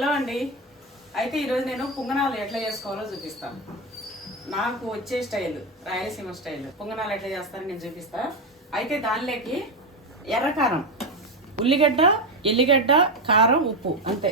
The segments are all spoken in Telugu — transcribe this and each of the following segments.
హలో అండి. అయితే ఈరోజు నేను పుంగనాలు ఎట్లా చేసుకోవాలో చూపిస్తాను. నాకు వచ్చే స్టైల్ రాయలసీమ స్టైల్. పుంగనాలు ఎట్లా చేస్తారో నేను చూపిస్తా. అయితే దానిలోకి ఎర్రకారం ఉల్లిగడ్డ ఎల్లిగడ్డ కారం ఉప్పు అంతే.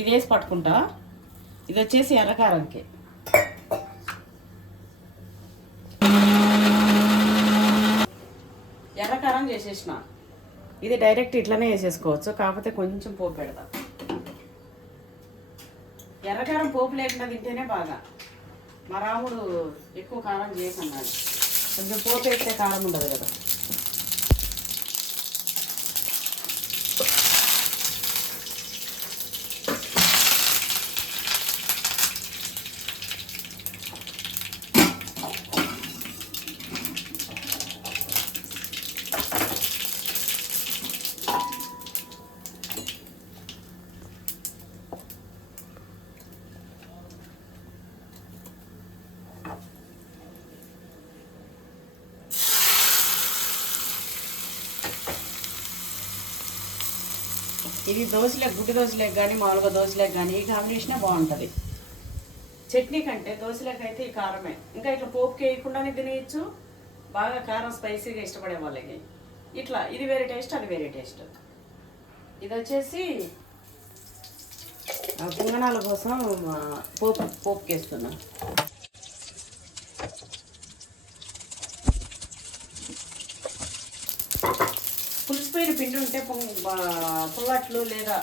ఇది వేసి పట్టుకుంటా. ఇది వచ్చేసి ఎర్రకారంకి ఎర్రకారం చేసేసిన. ఇది డైరెక్ట్ ఇట్లనే వేసేసుకోవచ్చు కాకపోతే కొంచెం పోపు పెడతా. ఎర్రకారం పోపు లేకుండా తింటేనే బాగా. మా రాముడు ఎక్కువ కారం చేయకన్నాడు కొంచెం పోపు వేస్తే కారం ఉండదు కదా. ఇది దోశలకు గుడ్డి దోశలకు కానీ మామూలుగా దోశలకు కానీ ఈ కాంబినేషనే బాగుంటుంది. చట్నీ కంటే దోశలకు అయితే ఈ కారమే. ఇంకా ఇట్లా పోపుకి వేయకుండానే తినేయచ్చు. బాగా కారం స్పైసీగా ఇష్టపడే వాళ్ళకి. ఇట్లా ఇది వేరే టేస్ట్ అది వేరే టేస్ట్. ఇది వచ్చేసి ఆ పుంగనాల కోసం ఆ, పోపు పోపుకి చేసుకుంటే పుల్లట్లు లేదా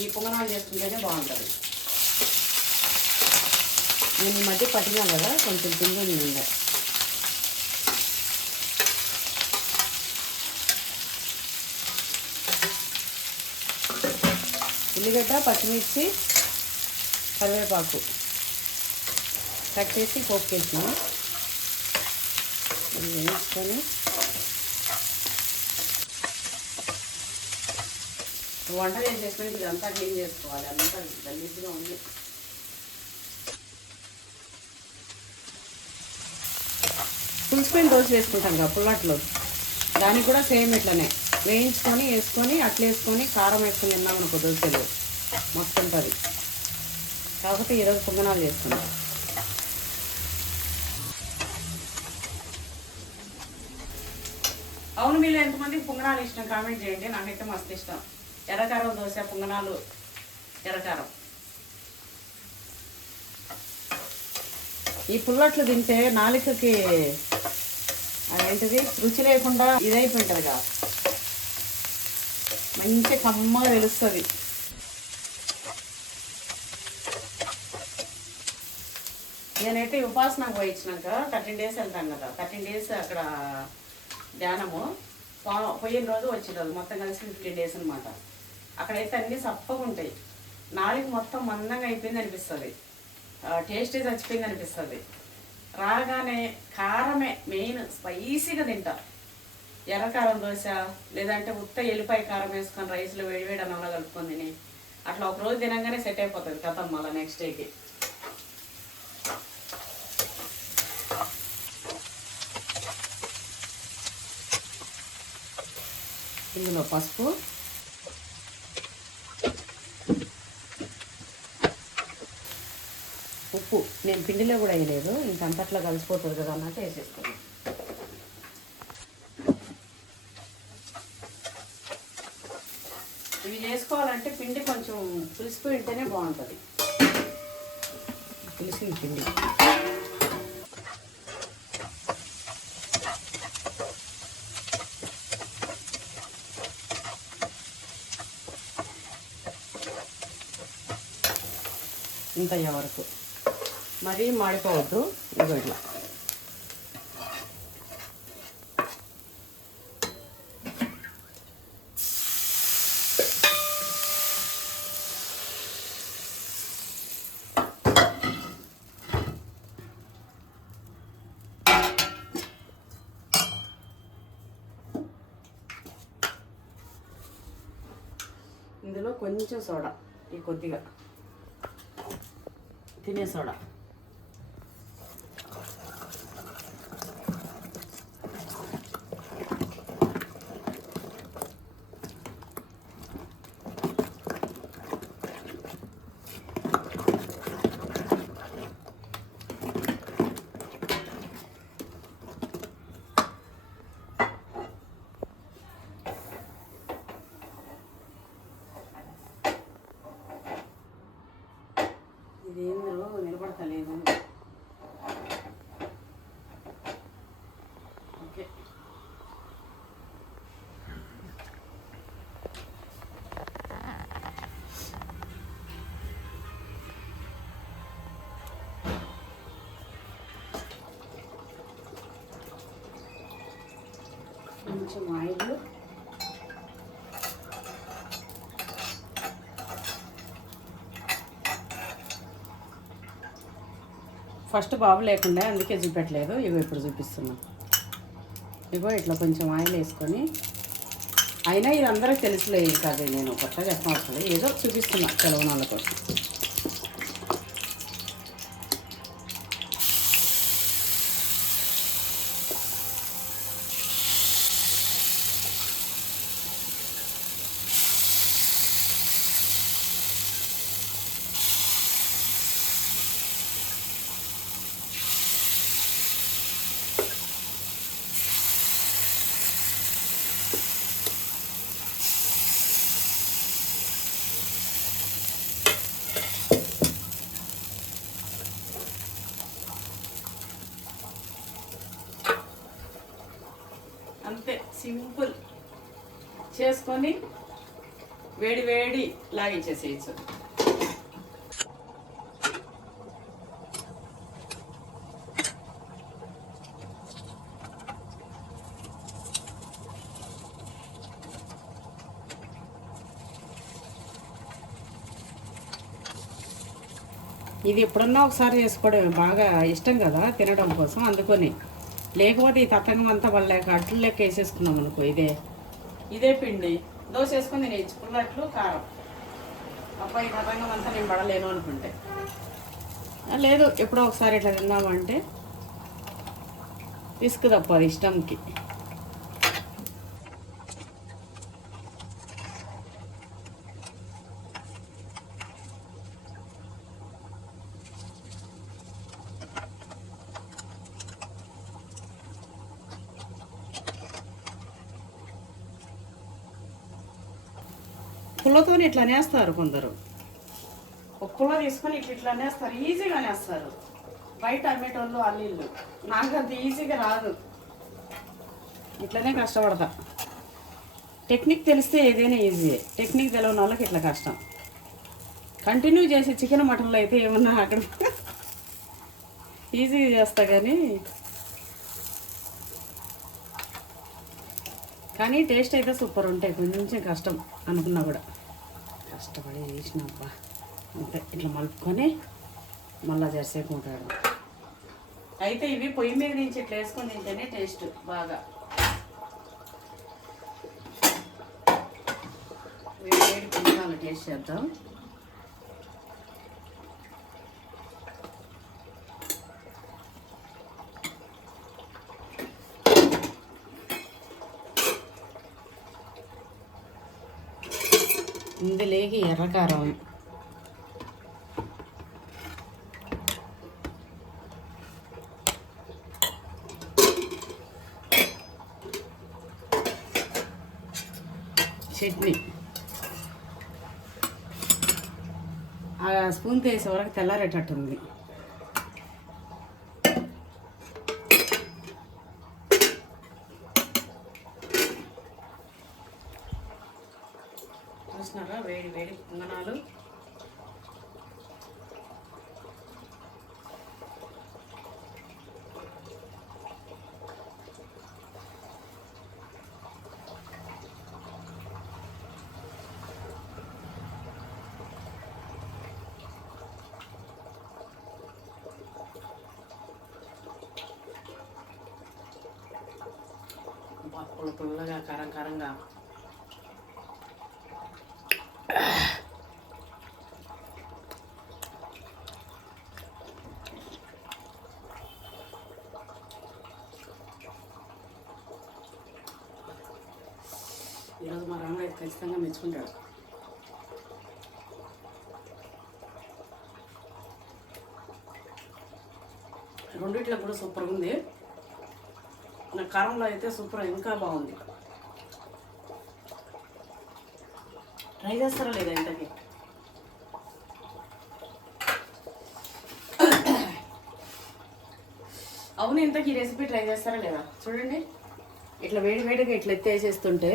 ఈ పొంగనాలు చేసుకుంటేనే బాగుంటుంది. నేను ఈ మధ్య పట్టినా కదా కొంచెం పిండి ఉంది ఉండే. ఉల్లిగడ్డ పచ్చిమిర్చి కరివేపాకు. కట్ చేసి పోపు వేసిన. వేసుకొని వంట చేసేసినట్టు ఇదంతా క్లీన్ చేసుకోవాలి. అంతా గలీజ్గా ఉంది. పులిసిపోయిన దోశ వేసుకుంటాం కదా పుల్లట్లో. దానికి కూడా సేమ్ ఇట్లనే. వేయించుకొని వేసుకొని అట్లా వేసుకొని కారం వేసుకొని తిన్నాం అనుకో దోశలు. మస్తు ఉంటుంది కాకపోతే ఈరోజు పొంగనాలు చేసుకున్నాం అవును మీరు ఎంతమంది పొంగనాలు ఇష్టం? కామెంట్ చేయండి. నాకైతే మస్తు ఇష్టం. ఎర్రకారం దోశ పొంగనాలు ఎర్రకారం. ఈ పుల్లట్లు తింటే నాలుకకి అదేంటిది రుచి లేకుండా ఇదైపోయింటుందిగా. మంచి కమ్మగా తెలుస్తుంది. నేనైతే ఉపాసనకు పోయించినాక థర్టీన్ డేస్ వెళ్తాను కదా. థర్టీన్ డేస్ అక్కడ ధ్యానము. పోయిన రోజు వచ్చిన రోజు మొత్తం కలిసి ఫిఫ్టీన్ డేస్ అనమాట అక్కడైతే అన్నీ సప్పగా ఉంటాయి. నాలుగు మొత్తం మందంగా అయిపోయింది అనిపిస్తుంది. టేస్టీ చచ్చిపోయింది అనిపిస్తుంది. రాగానే కారమే మెయిన్ స్పైసీగా తింటా. ఎర్రకారం దోశ లేదంటే ఉత్త ఎల్లిపాయ కారం వేసుకొని రైస్లో వేడివేడి అన్నంలో కలుపుకొని తిని అట్లా ఒక రోజు తినగానే సెట్ అయిపోతుంది కథం మళ్ళీ నెక్స్ట్ డేకి ఇందులో పసుపు ఉప్పు. నేను పిండిలో కూడా వేయలేదు. ఇంకంతట్లో కలిసిపోతుంది కదా అన్నట్టు వేసేసుకున్నాను ఇవి చేసుకోవాలంటే పిండి కొంచెం పులిసిపోయి ఉంటేనే బాగుంటుంది. పులిసిన పిండి. ఇంత వరకు. మరీ మాడిపోవద్దు. ఇదిగో ఇట్లా. ఇందులో కొంచెం సోడా ఈ కొద్దిగా. తినే సోడా. ఇది నిలబడతలేదు ఓకే. కొంచెం ఆయిల్ ఫస్ట్ బాబు లేకుండా అందుకే చూపెట్టలేదు. ఇగో ఇప్పుడు చూపిస్తున్నాం. ఇగో ఇట్లా కొంచెం ఆయిల్ వేసుకొని. అయినా ఇది అందరూ తెలుసులే కాదు నేను కొత్తగా చెప్పవసరం ఏదో చూపిస్తున్నా తెలవని కోసం అంతే సింపుల్ చేసుకొని వేడి వేడి లాగించేసేయచ్చు ఇది ఎప్పుడన్నా ఒకసారి చేసుకోవడం బాగా ఇష్టం కదా తినడం కోసం అందుకొని. లేకపోతే ఈ తతంగం అంతా వాళ్ళ అట్లు లెక్క వేసేసుకున్నాం అనుకో ఇదే. ఇదే పిండి. దోశ వేసుకొని తినేయచ్చు పుల్లట్లు కారం. అబ్బాయి తతంగం అంతా నేను పడలేను అనుకుంటే. లేదు ఎప్పుడో ఒకసారి ఇట్లా తిన్నామంటే రిస్క్ తప్పదు ఇష్టంకి. పుల్లతో ఇట్లా నేస్తారు కొందరు. ఒక పుల్ల తీసుకొని ఇట్లా ఇట్లా నేస్తారు ఈజీగా నేస్తారు. బయట అమ్మేటోళ్ళు అల్లిళ్ళు నాకు అంత ఈజీగా రాదు. ఇట్లనే కష్టపడతా. టెక్నిక్ తెలిస్తే ఏదైనా ఈజీయే టెక్నిక్ తెలియని వాళ్ళకి ఇట్లా కష్టం. కంటిన్యూ చేసి చికెన్ మటన్లో అయితే ఏమన్నా అక్కడ. ఈజీగా చేస్తా కానీ కానీ టేస్ట్ అయితే సూపర్ ఉంటాయి. కొంచెం కష్టం అనుకున్నా కూడా. కష్టపడి చేసిన అబ్బా. అంతే. ఇట్లా మలుపుకొని మళ్ళా జరసేపు ఉంటాడు అయితే ఇవి పొయ్యి మీద నుంచి ఇట్లా వేసుకొని తింటేనే టేస్ట్ బాగా. వేడి వేడి టేస్ట్ చేద్దాం. ఇందులోకి ఎర్రకారం చట్నీ ఆ స్పూన్ తీసే వరకు తెల్లారేటట్టుంది చూసినారా వేడి వేడి పొంగనాలు పుల్ల పుల్లగా కారం కారంగా ఈరోజు మా రాముడు అయితే ఖచ్చితంగా మెచ్చుకుంటాడు. రెండిట్లో కూడా సూపర్గా ఉంది. నా కారంలో అయితే సూపర్ ఇంకా బాగుంది. ట్రై చేస్తారా లేదా ఇంతకి? అవును ఇంతకి ఈ రెసిపీ ట్రై చేస్తారా లేదా? చూడండి. ఇట్లా వేడి వేడిగా ఇట్లా ఎత్తేసేస్తుంటే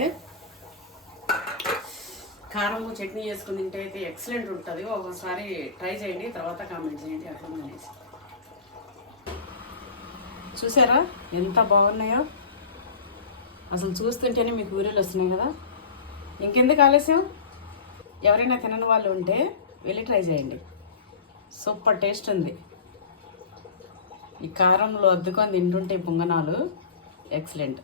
కారం చట్నీ చేసుకుని తింటే అయితే ఎక్సలెంట్ ఉంటుంది. ఒకసారి ట్రై చేయండి తర్వాత కామెంట్ చేయండి అట్లా అనేసి చూసారా? ఎంత బాగున్నాయో? అసలు చూస్తుంటేనే మీకు ఊరిలో వస్తున్నాయి కదా? ఇంకెందుకు ఆలస్యం? ఎవరైనా తినని వాళ్ళు ఉంటే వెళ్ళి ట్రై చేయండి. సూపర్ టేస్ట్ ఉంది. ఈ కారంలో అద్దుకొని తింటుంటే పొంగనాలు ఎక్సలెంట్